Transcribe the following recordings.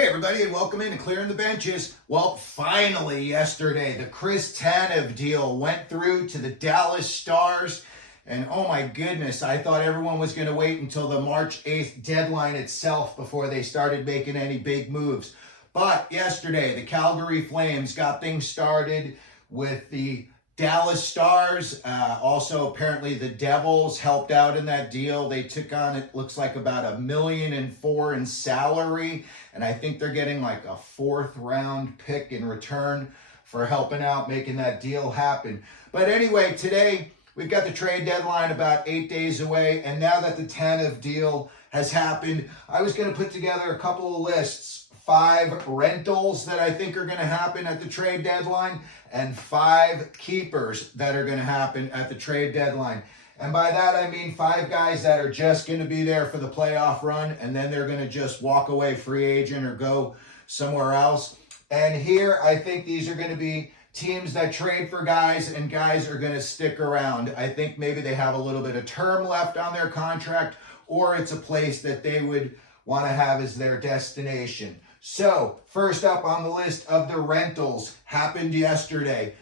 Hey everybody, and welcome in to Clearing the Benches. Well, finally yesterday, the Chris Tanev deal went through to the Dallas Stars. And oh my goodness, I thought everyone was going to wait until the March 8th deadline itself before they started making any big moves. But yesterday, the Calgary Flames got things started with the Dallas Stars. Also, apparently the Devils helped out in that deal. They took on, it looks like, about $1.4 million in salary. And I think they're getting like a 4th round pick in return for helping out, making that deal happen. But anyway, today we've got the trade deadline about 8 days away. And now that the Tanev deal has happened, I was going to put together a couple of lists. 5 rentals that I think are going to happen at the trade deadline and 5 keepers that are going to happen at the trade deadline. And by that, I mean 5 guys that are just going to be there for the playoff run and then they're going to just walk away free agent or go somewhere else. And here, I think these are going to be teams that trade for guys and guys are going to stick around. I think maybe they have a little bit of term left on their contract or it's a place that they would want to have as their destination. So, first up on the list of the rentals, happened yesterday.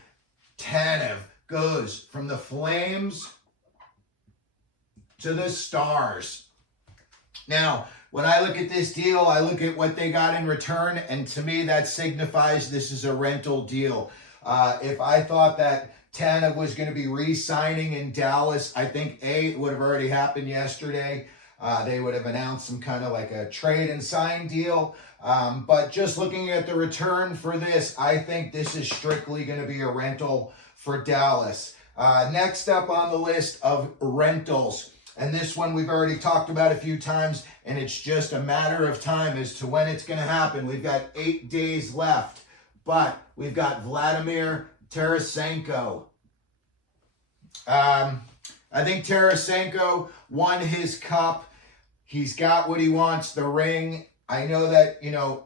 Tanev goes from the Flames to the Stars. Now, when I look at this deal, I look at what they got in return, and to me that signifies this is a rental deal. If I thought that Tanev was going to be re-signing in Dallas, I think it would have already happened yesterday. They would have announced some kind of like a trade and sign deal. But just looking at the return for this, I think this is strictly going to be a rental for Dallas. Next up on the list of rentals, and this one we've already talked about a few times, and it's just a matter of time as to when it's going to happen. We've got 8 days left, but we've got Vladimir Tarasenko. I think Tarasenko won his cup. He's got what he wants, the ring. I know that,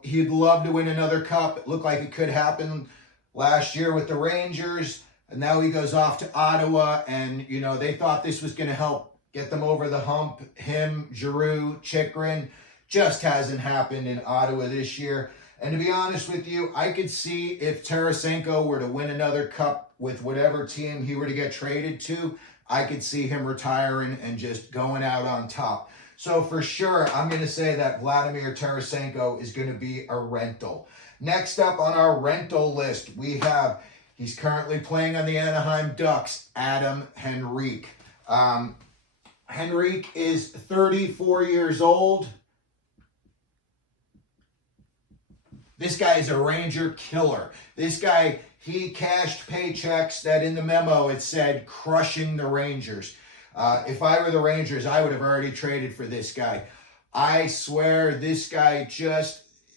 he'd love to win another cup. It looked like it could happen last year with the Rangers. And now he goes off to Ottawa. And, they thought this was going to help get them over the hump. Him, Giroux, Chychrun. Just hasn't happened in Ottawa this year. And to be honest with you, I could see if Tarasenko were to win another cup with whatever team he were to get traded to, I could see him retiring and just going out on top. So for sure, I'm going to say that Vladimir Tarasenko is going to be a rental. Next up on our rental list, we have, he's currently playing on the Anaheim Ducks, Adam Henrique. Henrique is 34 years old. This guy is a Ranger killer. This guy, he cashed paychecks that in the memo it said crushing the Rangers. If I were the Rangers, I would have already traded for this guy. I swear this guy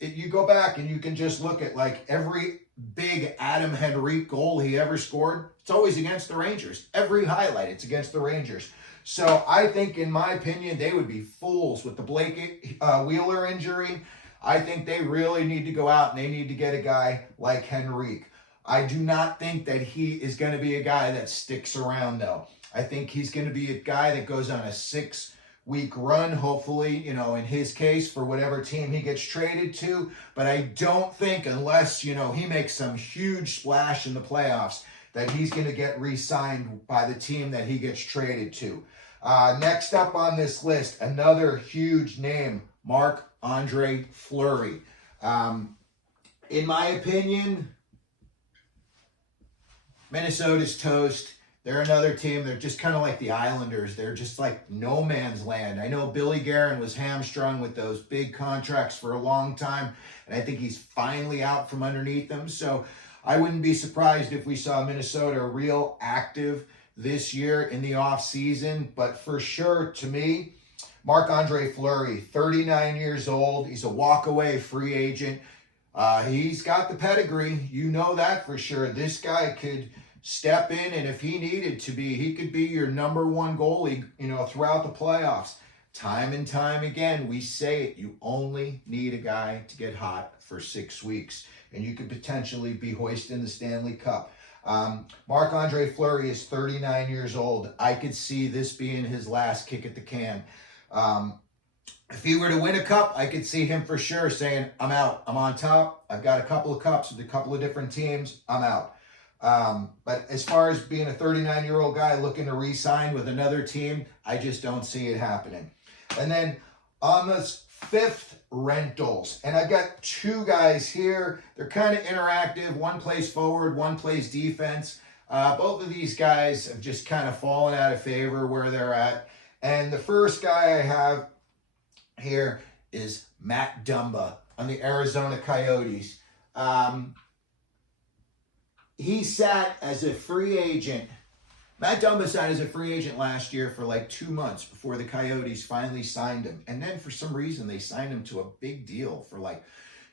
you go back and you can just look at like every big Adam Henrique goal he ever scored. It's always against the Rangers. Every highlight, it's against the Rangers. So I think, in my opinion, they would be fools with the Blake Wheeler injury. I think they really need to go out and they need to get a guy like Henrique. I do not think that he is going to be a guy that sticks around, though. I think he's going to be a guy that goes on a 6-week run, hopefully, in his case, for whatever team he gets traded to. But I don't think, unless, he makes some huge splash in the playoffs, that he's going to get re-signed by the team that he gets traded to. Next up on this list, another huge name, Marc-Andre Fleury. In my opinion, Minnesota's toast. They're another team. They're just kind of like the Islanders. They're just like no man's land. I know Billy Guerin was hamstrung with those big contracts for a long time, and I think he's finally out from underneath them. So I wouldn't be surprised if we saw Minnesota real active this year in the offseason. But for sure, to me, Marc-Andre Fleury, 39 years old. He's a walk-away free agent. He's got the pedigree. You know that for sure. This guy could step in, and if he needed to be, he could be your #1 goalie, throughout the playoffs. Time and time again, we say it. You only need a guy to get hot for 6 weeks, and you could potentially be hoisting the Stanley Cup. Marc-Andre Fleury is 39 years old. I could see this being his last kick at the can. If he were to win a cup, I could see him for sure saying, I'm out. I'm on top. I've got a couple of cups with a couple of different teams. I'm out. But as far as being a 39-year-old guy looking to re-sign with another team, I just don't see it happening. And then on this fifth, rentals. And I've got two guys here. They're kind of interactive. One plays forward, one plays defense. Both of these guys have just kind of fallen out of favor where they're at. And the first guy I have here is Matt Dumba on the Arizona Coyotes. He sat as a free agent. Matt Dumba sat as a free agent last year for like 2 months before the Coyotes finally signed him. And then for some reason, they signed him to a big deal for like,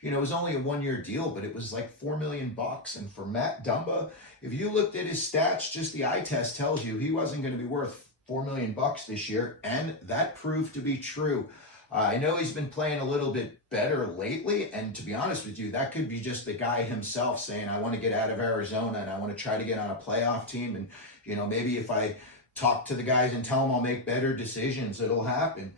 you know, it was only a 1-year deal, but it was like $4 million. And for Matt Dumba, if you looked at his stats, just the eye test tells you he wasn't going to be worth $4 million this year. And that proved to be true. I know he's been playing a little bit better lately, and to be honest with you, that could be just the guy himself saying, I want to get out of Arizona and I want to try to get on a playoff team, and you know, maybe if I talk to the guys and tell them I'll make better decisions, it'll happen.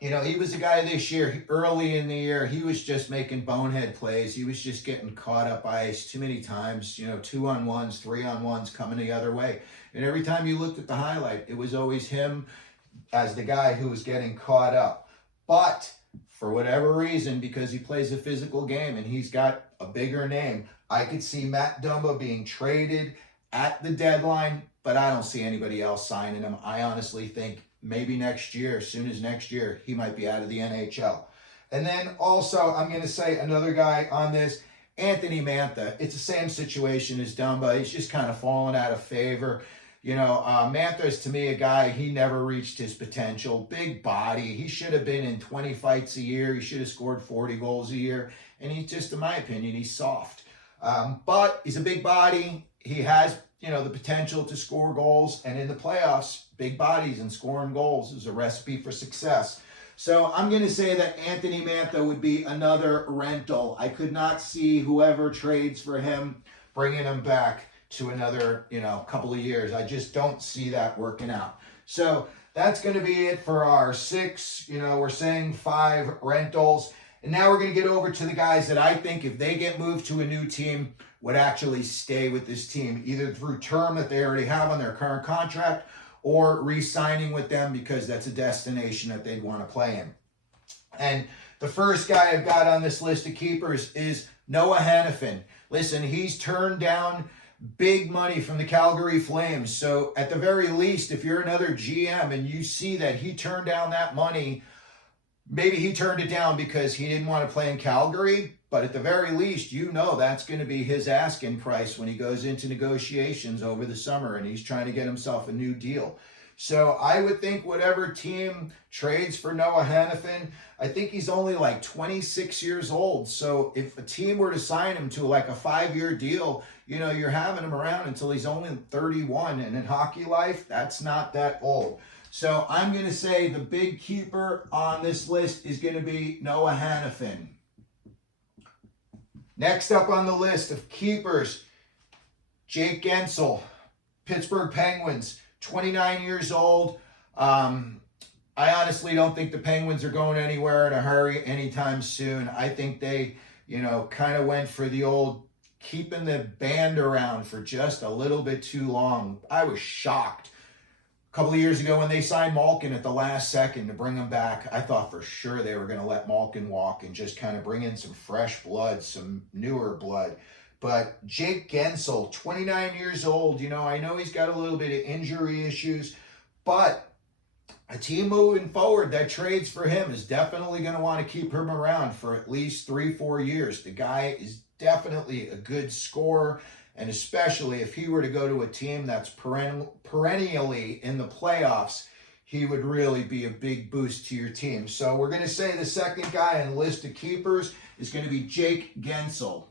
You know, he was a guy this year, early in the year, he was just making bonehead plays. He was just getting caught up ice too many times, you know, 2-on-1s, 3-on-1s coming the other way. And every time you looked at the highlight, it was always him as the guy who was getting caught up. But for whatever reason, because he plays a physical game and he's got a bigger name, I could see Matt Dumba being traded at the deadline, but I don't see anybody else signing him. I honestly think maybe next year, as soon as next year, he might be out of the NHL. And then also, I'm going to say another guy on this, Anthony Mantha. It's the same situation as Dumba. He's just kind of fallen out of favor. You know, Mantha's to me a guy, he never reached his potential. Big body. He should have been in 20 fights a year. He should have scored 40 goals a year. And he's just, in my opinion, he's soft. But he's a big body. He has, you know, the potential to score goals. And in the playoffs, big bodies and scoring goals is a recipe for success. So I'm going to say that Anthony Mantha would be another rental. I could not see whoever trades for him bringing him back to another, you know, couple of years. I just don't see that working out. So that's going to be it for our 6, you know, we're saying 5 rentals. And now we're going to get over to the guys that I think if they get moved to a new team would actually stay with this team, either through term that they already have on their current contract or re-signing with them because that's a destination that they'd want to play in. And the first guy I've got on this list of keepers is Noah Hanafin. Listen, he's turned down big money from the Calgary Flames. So at the very least, if you're another GM and you see that he turned down that money, maybe he turned it down because he didn't want to play in Calgary, but at the very least, you know that's going to be his asking price when he goes into negotiations over the summer and he's trying to get himself a new deal. So I would think whatever team trades for Noah Hanafin, I think he's only like 26 years old. So if a team were to sign him to like a 5-year deal, you know, you're having him around until he's only 31. And in hockey life, that's not that old. So I'm going to say the big keeper on this list is going to be Noah Hanafin. Next up on the list of keepers, Jake Guentzel, Pittsburgh Penguins. 29 years old. I honestly don't think the Penguins are going anywhere in a hurry anytime soon. I think they, you know, kind of went for the old keeping the band around for just a little bit too long. I was shocked. A couple of years ago when they signed Malkin at the last second to bring him back, I thought for sure they were going to let Malkin walk and just kind of bring in some fresh blood, some newer blood. But Jake Guentzel, 29 years old, you know, I know he's got a little bit of injury issues, but a team moving forward that trades for him is definitely going to want to keep him around for at least 3-4 years. The guy is definitely a good scorer, and especially if he were to go to a team that's perennially in the playoffs, he would really be a big boost to your team. So we're going to say the second guy on the list of keepers is going to be Jake Guentzel.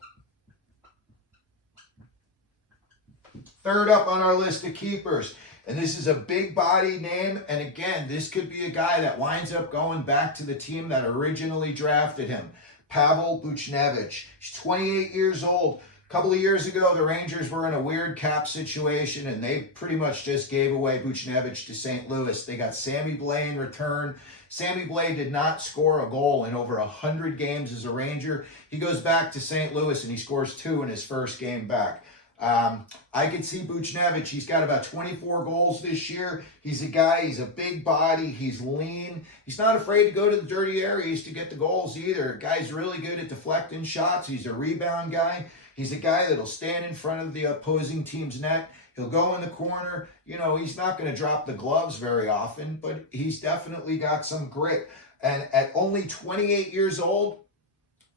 Third up on our list of keepers, and this is a big body name, and again, this could be a guy that winds up going back to the team that originally drafted him, Pavel Buchnevich. He's 28 years old, A couple of years ago, the Rangers were in a weird cap situation, and they pretty much just gave away Buchnevich to St. Louis. They got Sammy Blais in return. Sammy Blais did not score a goal in over 100 games as a Ranger. He goes back to St. Louis, and he scores 2 in his first game back. I could see Buchnevich. He's got about 24 goals this year. He's a guy, he's a big body, he's lean. He's not afraid to go to the dirty areas to get the goals either. Guy's really good at deflecting shots. He's a rebound guy. He's a guy that'll stand in front of the opposing team's net. He'll go in the corner. You know, he's not going to drop the gloves very often, but he's definitely got some grit. And at only 28 years old,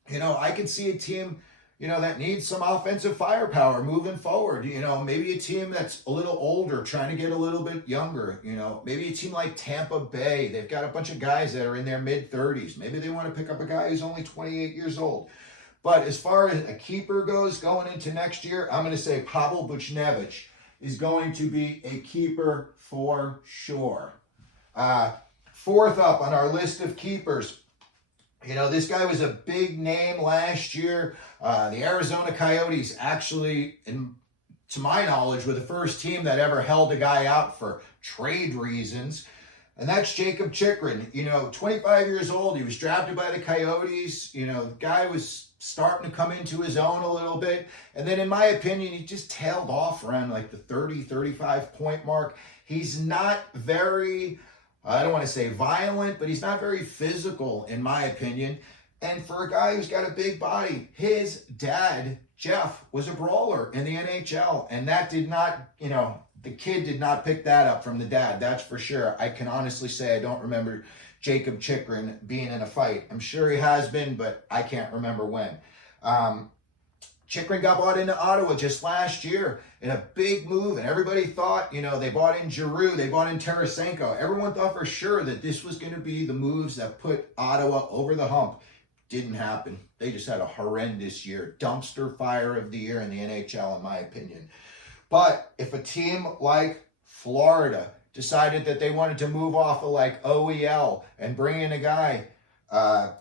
you know, I can see a team, you know, that needs some offensive firepower moving forward. You know, maybe a team that's a little older, trying to get a little bit younger. You know, maybe a team like Tampa Bay. They've got a bunch of guys that are in their mid-30s. Maybe they want to pick up a guy who's only 28 years old. But as far as a keeper goes going into next year, I'm going to say Pavel Buchnevich is going to be a keeper for sure. Fourth up on our list of keepers, you know, this guy was a big name last year. The Arizona Coyotes actually, to my knowledge, were the first team that ever held a guy out for trade reasons. And that's Jacob Chychrun. You know, 25 years old. He was drafted by the Coyotes. You know, the guy was starting to come into his own a little bit. And then, in my opinion, he just tailed off around like the 30, 35 point mark. He's not very, I don't want to say violent, but he's not very physical, in my opinion. And for a guy who's got a big body, his dad, Jeff, was a brawler in the NHL. And that did not, you know, the kid did not pick that up from the dad, that's for sure. I can honestly say I don't remember Jacob Chychrun being in a fight. I'm sure he has been, but I can't remember when. Chychrun got bought into Ottawa just last year in a big move, and everybody thought, you know, they bought in Giroux, they bought in Tarasenko. Everyone thought for sure that this was going to be the moves that put Ottawa over the hump. Didn't happen. They just had a horrendous year. Dumpster fire of the year in the NHL, in my opinion. But if a team like Florida decided that they wanted to move off of like OEL and bring in a guy,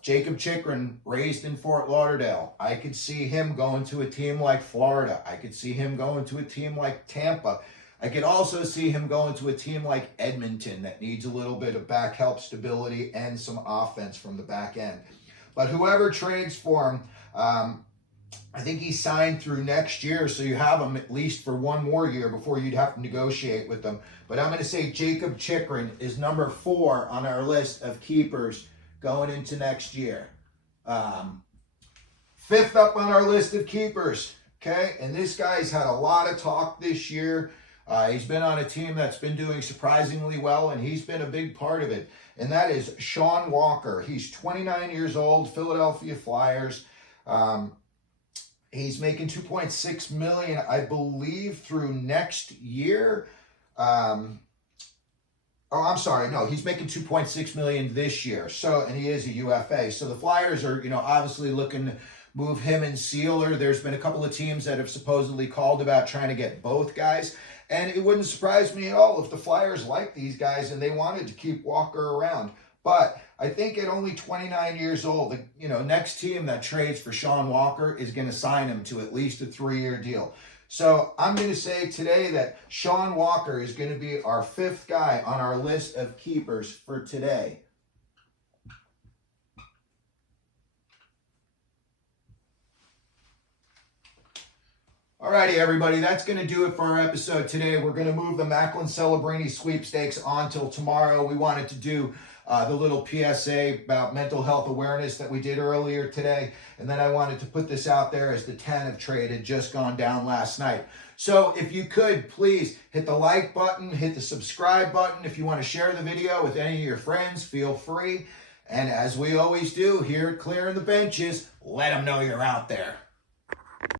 Jacob Chychrun, raised in Fort Lauderdale, I could see him going to a team like Florida. I could see him going to a team like Tampa. I could also see him going to a team like Edmonton that needs a little bit of back help stability and some offense from the back end. But whoever trades for him, I think he's signed through next year, so you have him at least for one more year before you'd have to negotiate with them. But I'm going to say Jacob Chychrun is number 4 on our list of keepers going into next year. 5th up on our list of keepers, okay? And this guy's had a lot of talk this year. He's been on a team that's been doing surprisingly well, and he's been a big part of it. And that is Sean Walker. He's 29 years old, Philadelphia Flyers. He's making $2.6 million, I believe, through next year. I'm sorry. No, he's making $2.6 million this year. So, and he is a UFA. So the Flyers are, you know, obviously looking to move him and Sealer. There's been a couple of teams that have supposedly called about trying to get both guys. And it wouldn't surprise me at all if the Flyers like these guys and they wanted to keep Walker around. But I think at only 29 years old, the next team that trades for Sean Walker is going to sign him to at least a 3-year deal. So I'm going to say today that Sean Walker is going to be our 5th guy on our list of keepers for today. Alrighty, everybody, that's going to do it for our episode today. We're going to move the Macklin Celebrini sweepstakes on till tomorrow. We wanted to do the little PSA about mental health awareness that we did earlier today. And then I wanted to put this out there as the Tanev trade had just gone down last night. So if you could, please hit the like button, hit the subscribe button. If you want to share the video with any of your friends, feel free. And as we always do here at Clearing the Benches, let them know you're out there.